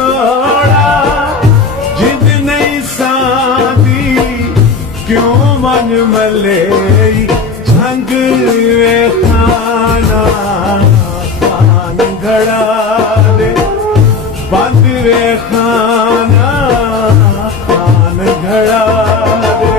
थोड़ा जिद नहीं सादी क्यों मन मले झंग वे खाना खान घड़ा दे बंद वे खाना खान घड़ा दे।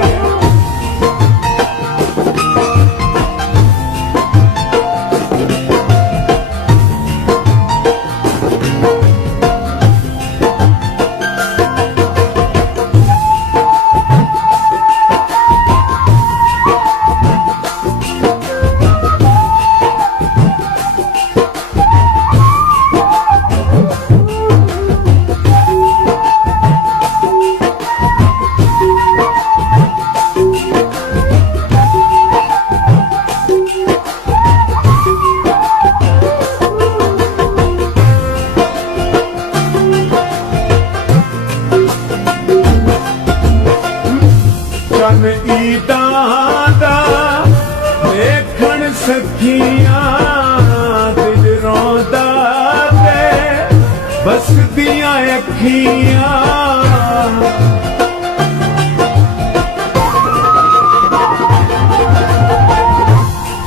चन ईदां दा देखण सखियां दिल रोंदा ते बसदियां अखियां।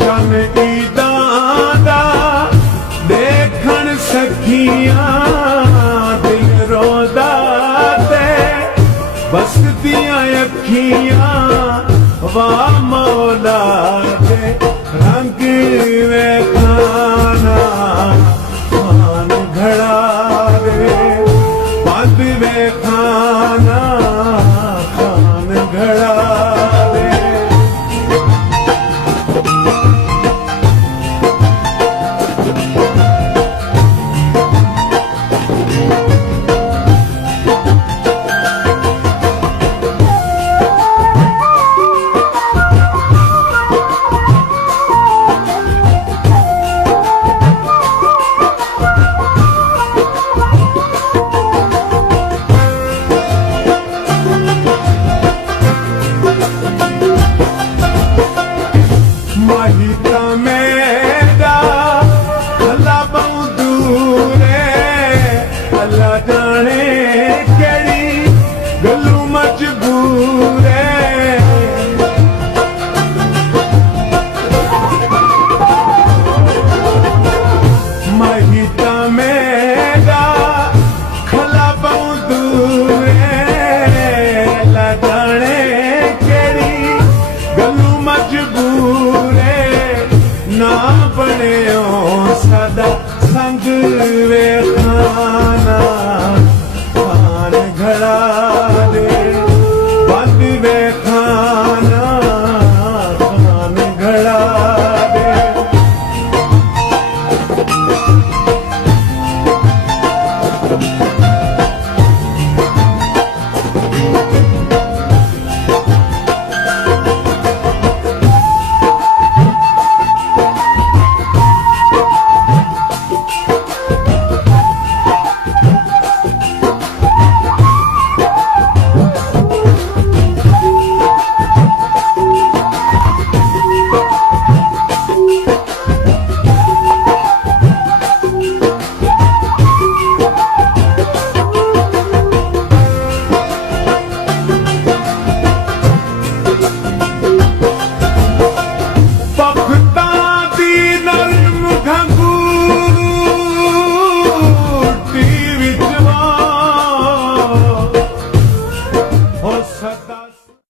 चन ईदां दा देखण सखियां दिल रोंदा ते बसदियां अखियां। वाह मौला दे रंग वे खाना खान घड़ा रे बंद वे खाना खान घड़ा रे। महिता मेरा अल्लाह बहु दूर है अल्लाह जाने